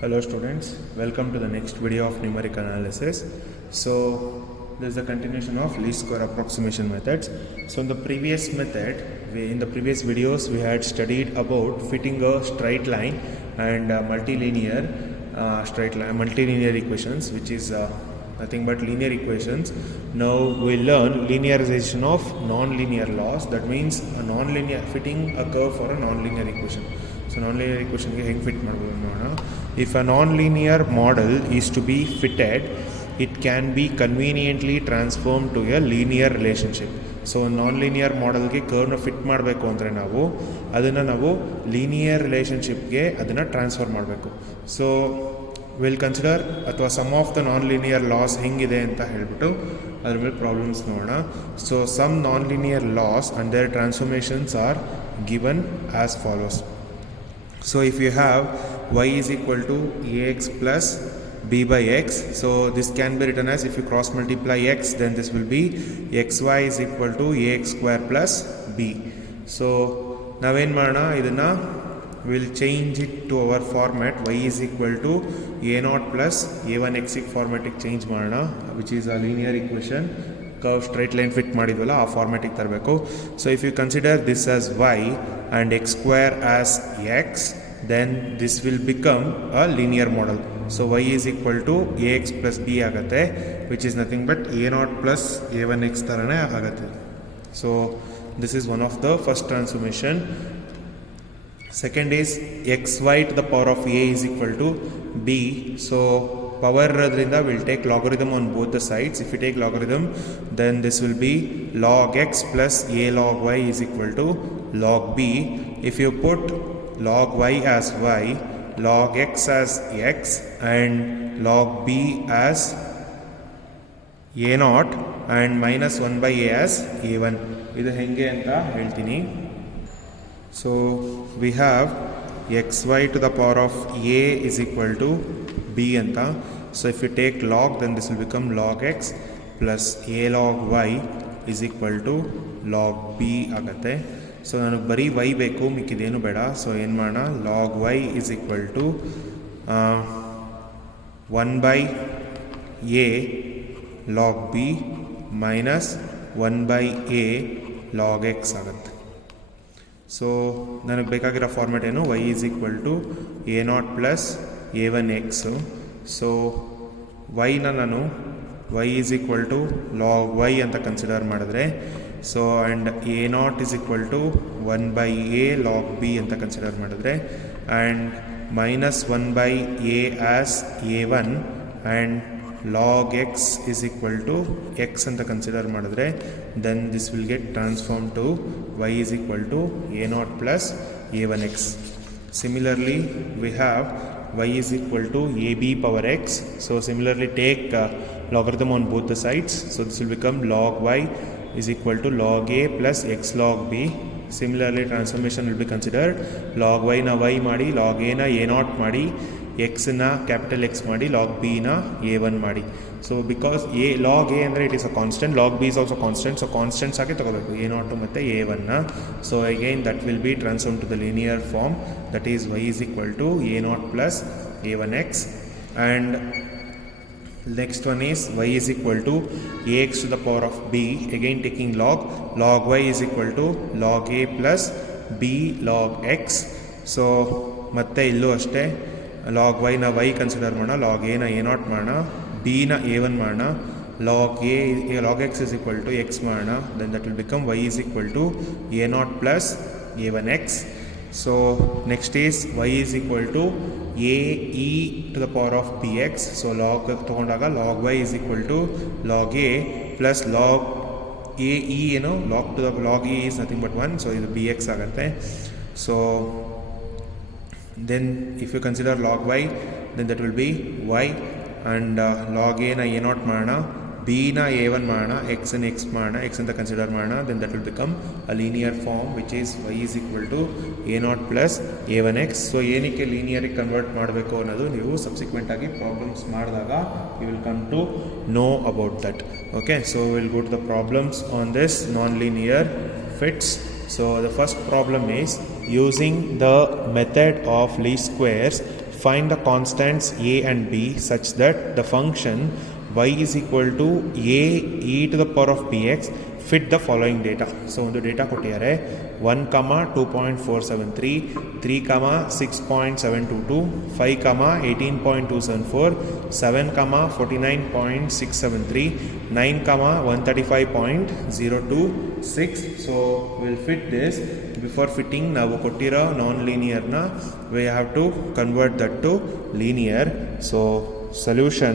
Hello students, welcome to the next video of numeric analysis. So this is a continuation of least square approximation methods. So in the previous videos we had studied about fitting a straight line and multilinear equations, which is nothing but linear equations. Now we learn linearization of non-linear laws. That means fitting a curve for a non-linear equation. So non-linear equation ge heng fit madbodu nodona. If a non-linear model is to be fitted, it can be conveniently transformed to a linear relationship. So non-linear model ge curve na fit ಮಾಡಬೇಕು ಅಂದ್ರೆ ನಾವು linear relationship ಗೆ ಅದನ್ನ transfer ಮಾಡಬೇಕು. So we'll consider ಅಥವಾ some of the non-linear laws ಹೆಂಗಿದೆ ಅಂತ ಹೇಳ್ಬಿಟ್ಟು ಅದರ ಮೇಲೆ ಪ್ರಾಬ್ಲಮ್ಸ್ ನೋಡೋಣ. So some non-linear laws and their transformations are given as follows. So if you have y is equal to ax plus b by x, so this can be written as, if you cross multiply x, then this will be xy is equal to ax square plus b. So naven marana idanna we'll change it to our format. Y is equal to a0 plus a1x format change marana, which is a linear equation. Curve straight line fit ಮಾಡಿದ್ವಲ್ಲ ಆ ಫಾರ್ಮ್ಯಾಟಿಗೆ ತರಬೇಕು. So if you consider this as y and x square as x, then this will become a linear model. So y is equal to ax plus b ಆಗುತ್ತೆ, which is nothing but a0 plus a1x ತರನೇ ಆಗುತ್ತೆ. So this is one of the first transformation. Second is xy to the power of a is equal to b. So power iradrinda we'll take logarithm on both the sides. If you take logarithm, then this will be log x plus a log y is equal to log b. If you put log y as y, log x as x, and log b as a0 and minus 1 by a as a1, ಇದು ಹೆಂಗೆ ಅಂತ ಹೇಳ್ತೀನಿ. So we have xy to the power of a is equal to b anta. So if you take log, then this will become log x plus a log y is equal to log b ಆಗುತ್ತೆ. So ನನಗೆ ಬರೀ y ಬೇಕು, ಮಿಕ್ಕಿದೇನು ಬೇಡ. So ಏನು ಮಾಡೋಣ, log y is equal to 1 by a log b minus 1 by a log x ಆಗುತ್ತೆ. So ನನಗೆ ಬೇಕಾಗಿರೋ ಫಾರ್ಮ್ಯಾಟ್ ಏನು, y is equal to a0 plus a1x. So yನ ನಾನು y is equal to log y ಅಂತ consider ಮಾಡಿದ್ರೆ, so and a0 is equal to 1 by a log b ಅಂತ consider ಮಾಡಿದ್ರೆ, and minus 1 by a as a1 and log x is equal to x ಅಂತ consider ಮಾಡಿದ್ರೆ, then this will get transformed to y is equal to a0 plus a1x. Similarly, we have y is equal to ab power x. So similarly take logarithm on both the sides. So this will become log y is equal to log a plus x log b. Similarly transformation will be considered. Log y na y ಮಾಡಿ, log a na a0 ಮಾಡಿ, x na capital X ಮಾಡಿ, log b na a1 ಮಾಡಿ. So because log a ಅಂದರೆ it is a constant, log b is also constant, so constants ಆಗಿ ತಗೋಬೇಕು a0 ಮತ್ತು a1 ನ. So again that will be transformed to the linear form, that is y is equal to a0 plus a1x. And next one is y is equal to ax to the power of b, again taking log y is equal to log a plus b log x. So ಮತ್ತೆ ಇಲ್ಲೂ ಅಷ್ಟೇ log y ನ y consider ಮಾಡೋಣ, log a ನ a0 ಮಾಡೋಣ, b ನ a1 ಮಾಡೋಣ, log x is equal to x ಮಾಡೋಣ, then that will become y is equal to a0 plus a1x. So next is y is equal to a e to the power of bx. So log ತಗೊಂಡಾಗ log y is equal to log a plus log a e, log to the log e is nothing but 1, so ಇದು bx ಆಗುತ್ತೆ. So then if you consider log y, then that will be y, and log a na a0 ಮಾಡೋಣ, b na a1 ಮಾಡೋಣ, x and x ಮಾಡೋಣ, x ಅಂತ consider ಮಾಡೋಣ, then that will become a linear form, which is y is equal to a0 plus a1x. So ಏನಕ್ಕೆ ಲೀನಿಯರಿಗೆ convert ಮಾಡಬೇಕು ಅನ್ನೋದು ನೀವು subsequent ಆಗಿ ಪ್ರಾಬ್ಲಮ್ಸ್ ಮಾಡಿದಾಗ you will come to know about that. Okay, so we'll go to the problems on this non-linear fits. So the first problem is, using the method of least squares, find the constants a and b such that the function y is equal to a e to the power of bx fit the following data. So ಒಂದು data ಕೊಟ್ಟಿದ್ದಾರೆ 1, 2.473, 3, 6.722, 5, 18.274, 7, 49.673, 9, 135.026. So we'll fit this. Before fitting ನಾವು ಕೊಟ್ಟಿರೋ non ಲೀನಿಯರ್ನ we have to convert that to linear. So solution,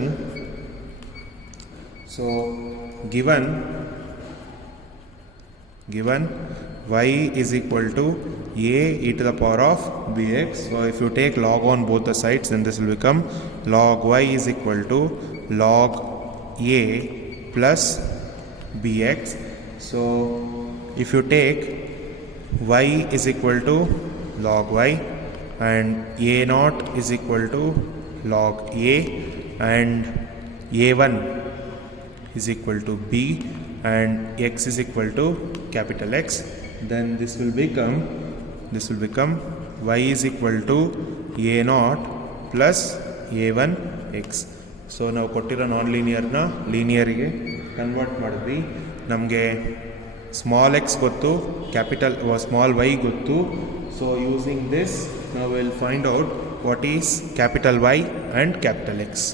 so given y is equal to a e to the power of bx. So if you take log on both the sides, then this will become log y is equal to log a plus bx. So if you take y is equal to log y and a naught is equal to log a and a1 is equal to b and x is equal to capital X, then this will become y is equal to a naught plus a1 x. So ನಾವು ಕೊಟ್ಟಿರೋ non ಲೀನಿಯರ್ನ ಲೀನಿಯರಿಗೆ convert ಮಾಡಿದ್ವಿ. ನಮಗೆ small x ಗೊತ್ತು, capital small y ಗೊತ್ತು. So using this ನಾವು will find out what is capital y and capital x.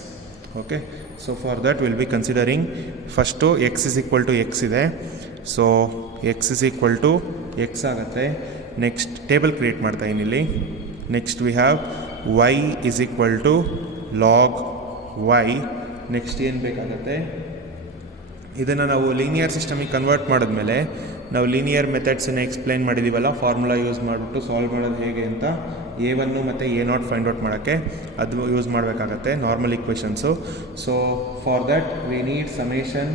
Okay, so for that will be considering first x is equal to x ಇದೆ. So x is equal to x ಆಗುತ್ತೆ. Next table create ಮಾಡ್ತಾ ಇಲ್ಲಿ. Next we have y is equal to log y. Next ಏನು ಬೇಕಾಗುತ್ತೆ, ಇದನ್ನು ನಾವು linear ಸಿಸ್ಟಮಿಗೆ convert ಮಾಡಿದ್ಮೇಲೆ ನಾವು ಲೀನಿಯರ್ ಮೆಥಡ್ಸನ್ನು ಎಕ್ಸ್ಪ್ಲೈನ್ ಮಾಡಿದ್ದೀವಲ್ಲ, ಫಾರ್ಮುಲಾ ಯೂಸ್ ಮಾಡಿಬಿಟ್ಟು ಸಾಲ್ವ್ ಮಾಡೋದು ಹೇಗೆ ಅಂತ, a1 ಮತ್ತು a0 ಫೈಂಡ್ ಔಟ್ ಮಾಡೋಕ್ಕೆ ಅದು ಯೂಸ್ ಮಾಡಬೇಕಾಗತ್ತೆ normal equations. So for that we need summation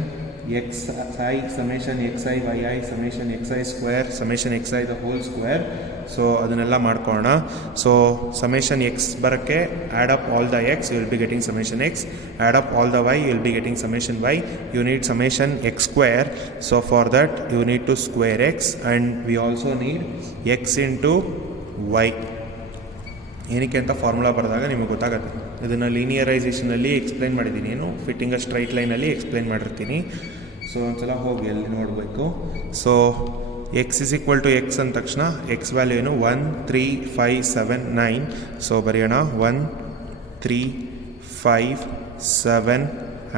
xi, summation xi yi, summation xi square, summation xi the whole square. So ಅದನ್ನೆಲ್ಲ ಮಾಡ್ಕೊಳ್ಳೋಣ. ಸೊ ಸಮೇಷನ್ ಎಕ್ಸ್ ಬರೋಕ್ಕೆ add up all the x, you will be getting summation x. Add up all the y, you will be getting summation y. You need summation x square. So for that you need to square x and we also need x into y. ಏನಕ್ಕೆ ಅಂತ formula ಬರೆದಾಗ ನಿಮಗೆ ಗೊತ್ತಾಗುತ್ತೆ. ಇದನ್ನು ಲೀನಿಯರೈಸೇಷನಲ್ಲಿ explain ಮಾಡಿದ್ದೀನಿ, ಏನು fitting a straight ಲೈನಲ್ಲಿ explain ಮಾಡಿರ್ತೀನಿ. ಸೊ ಒಂದ್ಸಲ ಹೋಗಿ ಅಲ್ಲಿ ನೋಡಬೇಕು. So x is equal to x ಅಂದ ತಕ್ಷಣ ಎಕ್ಸ್ ವ್ಯಾಲ್ಯೂ ಏನು 1, 3, 5, 7, 9. ಸೊ ಬರೆಯೋಣ 1, 3, 5, 7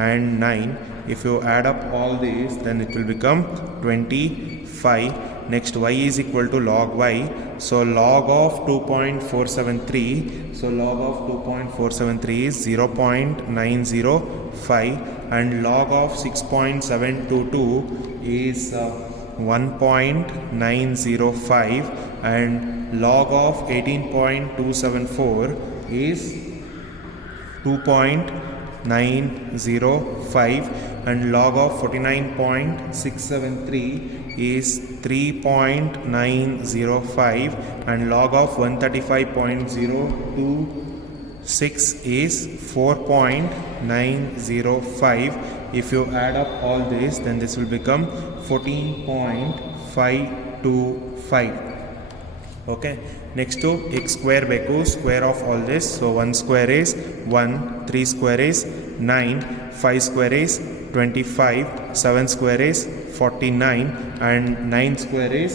and 9. If you add up all these, then it will become 25. Next y is equal to log y. So log of 2.473. So log of 2.473 is 0.905 and log of 6.722 is 1.905 and log of 18.274 is 2.905 and log of 49.673 is 3.905 and log of 135.026 is 4.905. If you add up all this, then this will become 14.525. Okay, next to x square ಬೇಕು, square of all this. So 1 square is 1, 3 square is 9, 5 square is 25, 7 square is 49 and 9 square is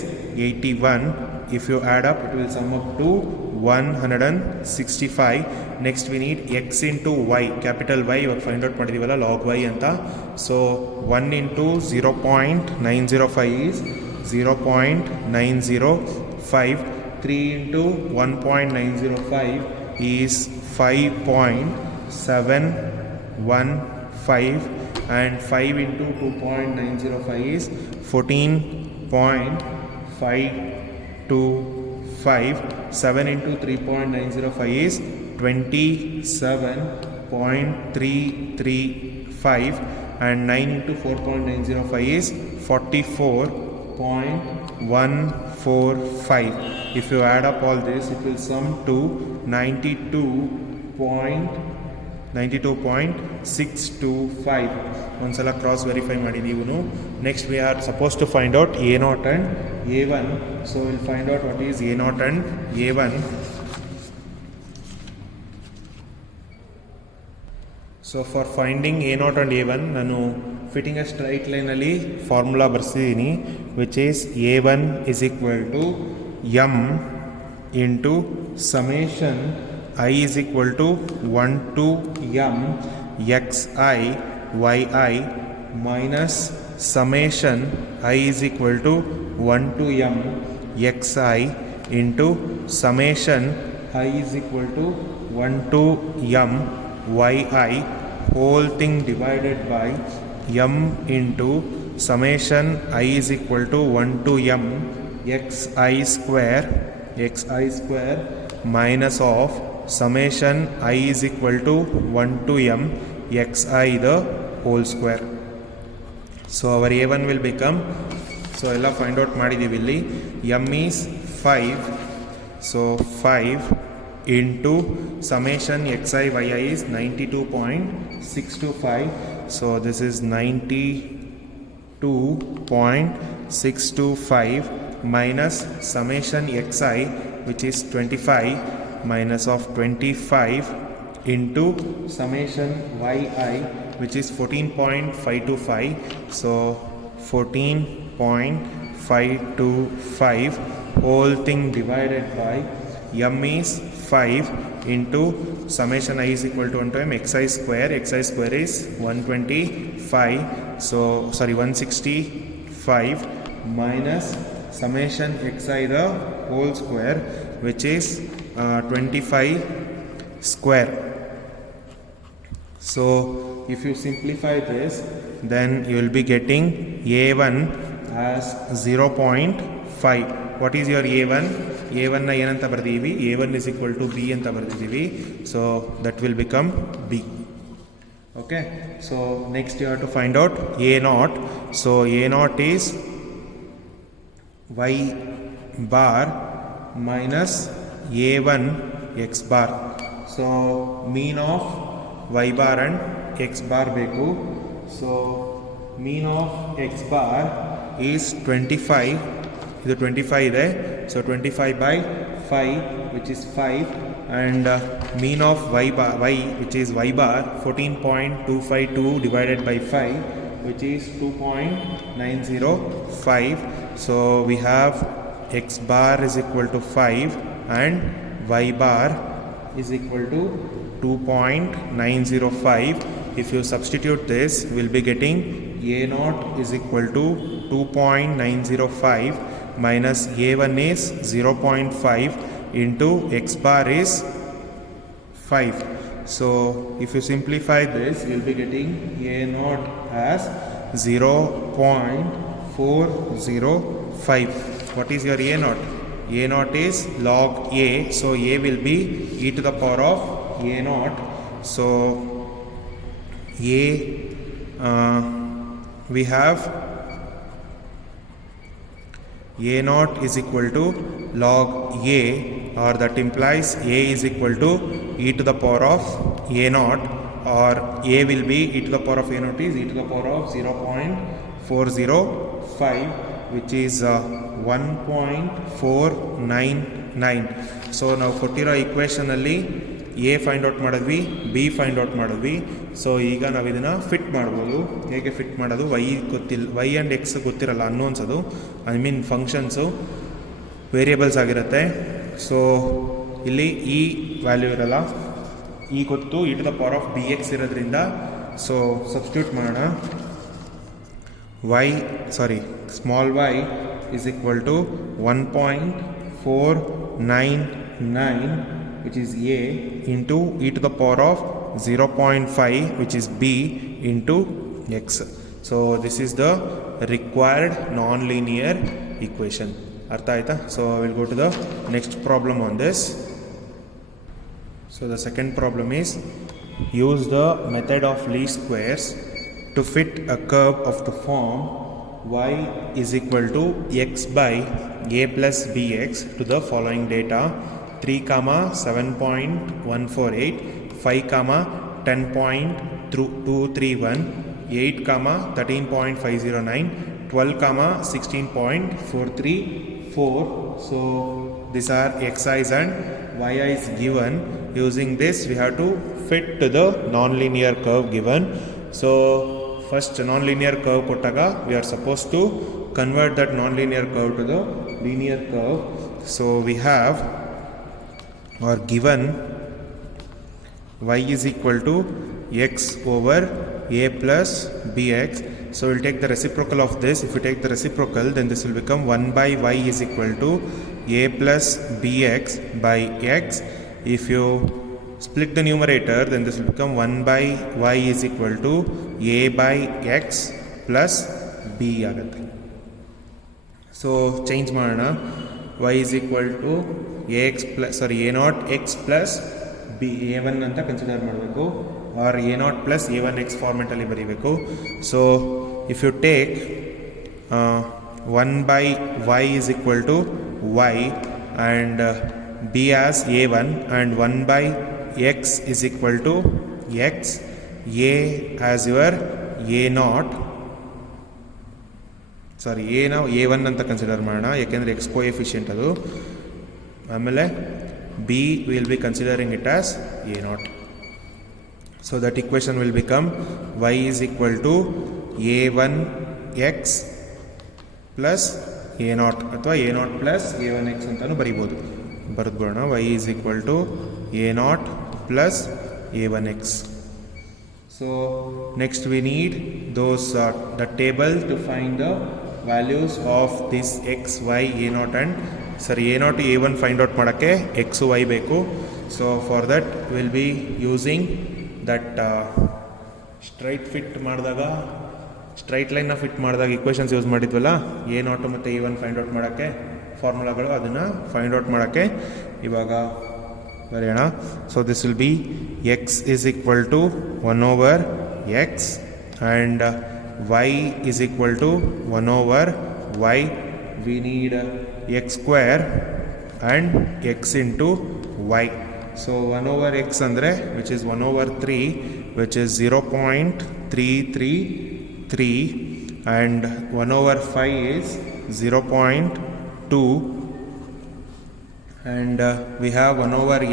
81. If you add up, it will sum up to 165. Next we need x into y, capital Y. ಇವಾಗ find out ಮಾಡಿದೀವಲ್ಲ log y ಅಂತ. So 1 into 0.905 is 0.905. 3 into 1.905 is 5.715 and 5 into 2.905 is 14.525. 7 into 3.905 is 27.335 and 9 into 4.905 is 44.145. If you add up all this, it will sum to 92.625. ಒಂದ್ಸಲ cross verify ಮಾಡಿ ನೀವು. Next we are suppose to find out a0 and a1. So will find out what is a0 and a1. So for finding a naught and A1 ನಾನು fitting a straight ಲೈನಲ್ಲಿ formula ಬರ್ಸಿದ್ದೀನಿ, which is A1 is equal to m into summation I is equal to 1 to m xi yi minus summation I is equal to 1 to m xi into summation I is equal to 1 to m yi whole thing divided by m into summation I is equal to 1 to m xi square minus of summation I is equal to 1 to m xi the whole square. So our A1 will become, so ಎಲ್ಲ find out ಮಾಡಿದ್ದೀವಿ ಇಲ್ಲಿ, m is 5, so 5 into summation xi yi is 92.625, so this is 92.625 minus summation xi which is 25 minus of 25 into summation yi which is 14.525, so 14.525 whole thing divided by m is 5 into summation I is equal to 1 to m xi square is 125, so sorry 165 minus summation xi the whole square which is 25 square. So if you simplify this, then you will be getting A1 as 0.5. What is your A1? A1 na ಏನಂತ ಬರ್ದಿದ್ದೀವಿ, A1 is equal to B ಅಂತ ಬರ್ದಿದ್ದೀವಿ, so that will become B. Okay, so next you have to find out A0. So A0 is y bar minus A1 x bar. So mean of y bar and x bar ಬೇಕು. So mean of x bar is 25, ಇದು 25 ಇದೆ, so 25 by 5 which is 5, and mean of y bar which is y bar 14.252 divided by 5 which is 2.905, so we have x bar is equal to 5 and y bar is equal to 2.905. If you substitute this, we'll be getting A0 is equal to 2.905 minus A1 is 0.5 into x bar is 5. So if you simplify this, you'll be getting A0 as 0.405. What is your A0? A0 is log A, so A will be e to the power of A0. So A we have A0 is equal to log A, or that implies A is equal to e to the power of A0, or A will be e to the power of A0 is e to the power of 0.405 which is 1.499. So ನಾವು ಕೊಟ್ಟಿರೋ ಈಕ್ವೇಷನಲ್ಲಿ a find out ಮಾಡಿದ್ವಿ, b find out ಮಾಡಿದ್ವಿ. So ಈಗ ನಾವು ಇದನ್ನು fit ಮಾಡ್ಬೋದು. ಹೇಗೆ ಫಿಟ್ ಮಾಡೋದು? ವೈ ಆ್ಯಂಡ್ ಎಕ್ಸ್ ಗೊತ್ತಿರಲ್ಲ, ಅನ್ನೋನ್ಸ್ ಅದು, ಐ ಮೀನ್ ಫಂಕ್ಷನ್ಸು ವೇರಿಯೇಬಲ್ಸ್ ಆಗಿರುತ್ತೆ. ಸೊ ಇಲ್ಲಿ ಈ ವ್ಯಾಲ್ಯೂ ಇರಲ್ಲ, ಈ ಗೊತ್ತು, e to the power of b x ಇರೋದ್ರಿಂದ ಸೊ ಸಬ್ಸ್ಟಿಟ್ಯೂಟ್ ಮಾಡೋಣ. Small y is equal to 1.499 which is A into e to the power of 0.5 which is B into x. So this is the required non-linear equation. Artha aita? So I will go to the next problem on this. So the second problem is use the method of least squares to fit a curve of the form y is equal to x by a plus bx to the following data: 3, 7.148, 5, 10.231, 8, 13.509, 12, 16.434. So these are xi's and yi's given. using this we have to fit to the non-linear curve given. So first non-linear curve kottaga we are supposed to convert that non-linear curve to the linear curve. So we have or given y is equal to x over a plus bx. So we'll take the reciprocal of this. If we take the reciprocal, then this will become 1 by y is equal to a plus bx by x. If you split the numerator, then this will become 1 by y is equal to a by x plus b agutte. So change madana. Y is equal to ax plus a naught x plus b a1 anta consider ಮಾಡಬೇಕು or a naught plus a1x format ಅಲ್ಲಿ ಬರೀಬೇಕು. So if you take 1 by y is equal to y and b as a1 and 1 by x is equal to x, a as your a naught a ನಾವು a1 ಅಂತ consider ಮಾಡೋಣ ಯಾಕೆಂದರೆ x coefficient ಅದು. ಆಮೇಲೆ b will be considering it as a naught. So that equation will become y is equal to a1x plus a naught ಅಥವಾ a naught plus a1x ಅಂತಾನು ಬರೀಬೋದು. ಬರೆದ್ಬಿಡೋಣ y is equal to a naught plus a1x. So next we need those the table to find the values of this x, y, a naught and a naught a1 find out ಮಾಡೋಕ್ಕೆ x y ಬೇಕು. So for that we'll be using that straight fit ಮಾಡಿದಾಗ straight ಲೈನ್ನ fit ಮಾಡಿದಾಗ equations use ಮಾಡಿದ್ವಲ್ಲ a naught ಮತ್ತು a one find out ಮಾಡೋಕ್ಕೆ ಫಾರ್ಮುಲಾಗಳು, ಅದನ್ನು ಫೈಂಡ್ ಔಟ್ ಮಾಡೋಕ್ಕೆ ಇವಾಗ ಬರೆಯೋಣ. So this will be x is equal to 1 over x and y is equal to 1 over y. We need x square and x into y. So 1 over x andre which is 1 over 3 which is 0.333 and 1 over 5 is 0.2 and we have 1 over 8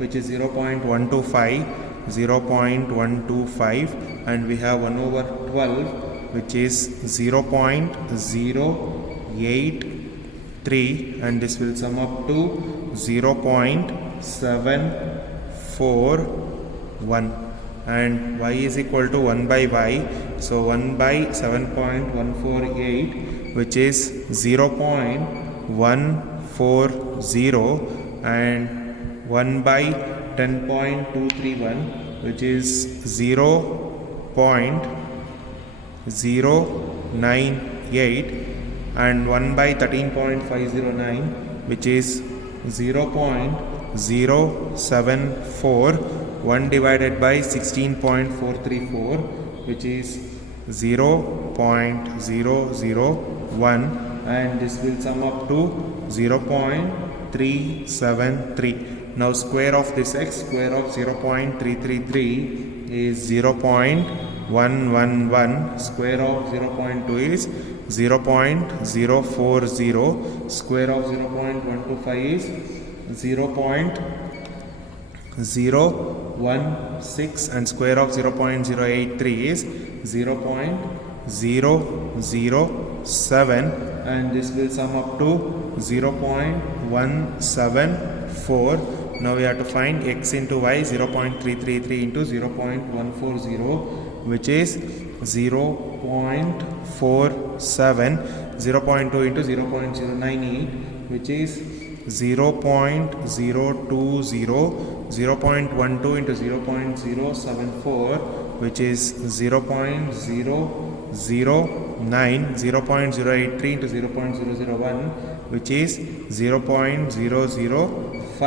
which is 0.125 and we have 1 over 12 which is 0.083 and this will sum up to 0.741 and y is equal to 1 by y. So 1 by 7.148 which is 0.140 and 1 by 10.231 which is 0.098 and 1 by 13.509 which is 0.074. 1 divided by 16.434 which is 0.001 and this will sum up to 0.373. Now square of this x, square of 0.333 is 0.111, square of 0.2 is 0.040, square of 0.125 is 0.016 and square of 0.083 is 0.007 and this will sum up to 0.174. Now we have to find x into y. 0.333 into 0.140 which is 0.47, 0.2 into 0.098 which is 0.020, 0.12 into 0.074 which is 0.009, 0.083 into 0.001 which is 0.005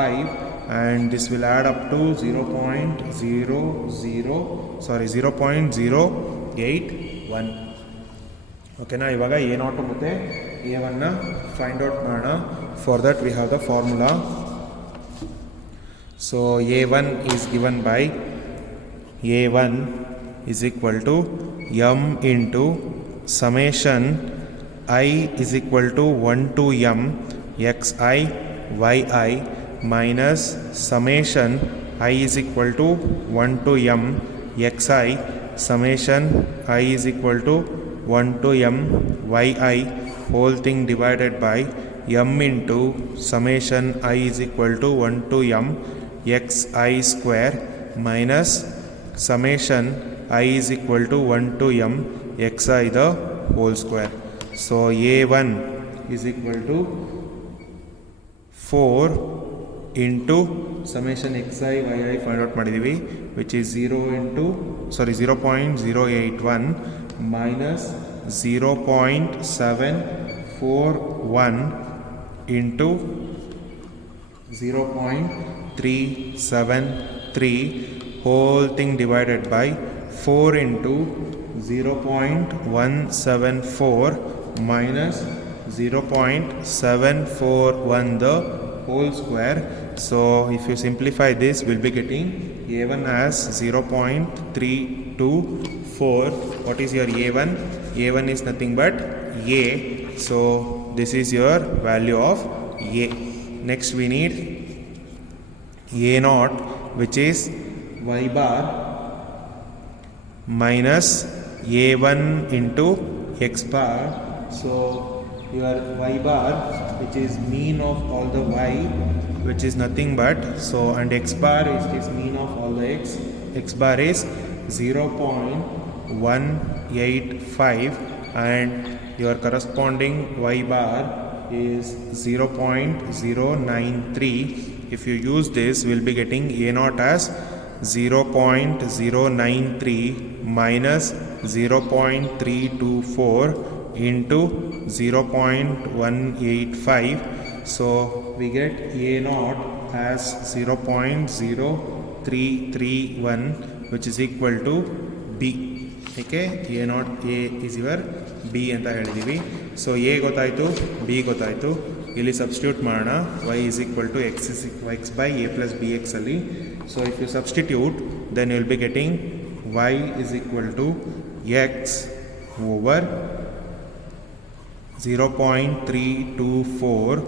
and this will add up to 0.081. ಓಕೆನಾ. ಇವಾಗ a naught ಮತ್ತು ಎ1ನ find out ಮಾಡೋಣ. For that we have the formula. So a one is given by a one is equal to m into summation i is equal to 1 to m xi yi minus summation I is equal to 1 to m xi summation I is equal to 1 to m yi whole thing divided by m into summation I is equal to 1 to m xi square minus summation I is equal to 1 to m xi the whole square. So a1 is equal to 4 into summation xi yi find out ಮಾಡಿದೀವಿ which is 0.081 minus 0.741 into 0.373 whole thing divided by 4 into 0.174 minus 0.741 the whole square. So if you simplify this, we'll be getting a1 as 0.324. What is your a1? a1 is nothing but a. So this is your value of a. Next we need a0, which is y bar minus a1 into x bar. So your y bar, which is mean of all the y, which is nothing but, so, and x bar is mean of all the x bar is 0.185 and your corresponding y bar is 0.093. If you use this, we'll be getting a0 as 0.093 minus 0.324 into 0.185. So we get a0 as 0.0331, which is equal to b. Okay, a0 a is your b ಅಂತ ಹೇಳಿದೀವಿ. So a ಗೊತ್ತಾಯಿತು, b ಗೊತ್ತಾಯಿತು. ಇಲ್ಲಿ substitute ಮಾಡೋಣ. y is equal to x by a plus bx ಅಲ್ಲಿ. So if you substitute, then you will be getting y is equal to x over 0.324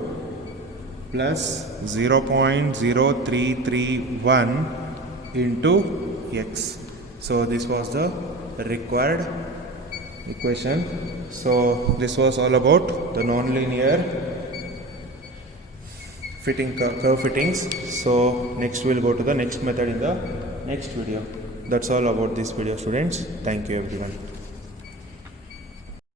plus 0.0331 into x. So this was the required equation. So this was all about the nonlinear fitting curve fittings. So next we'll go to the next method in the next video. That's all about this video, students. Thank you everyone.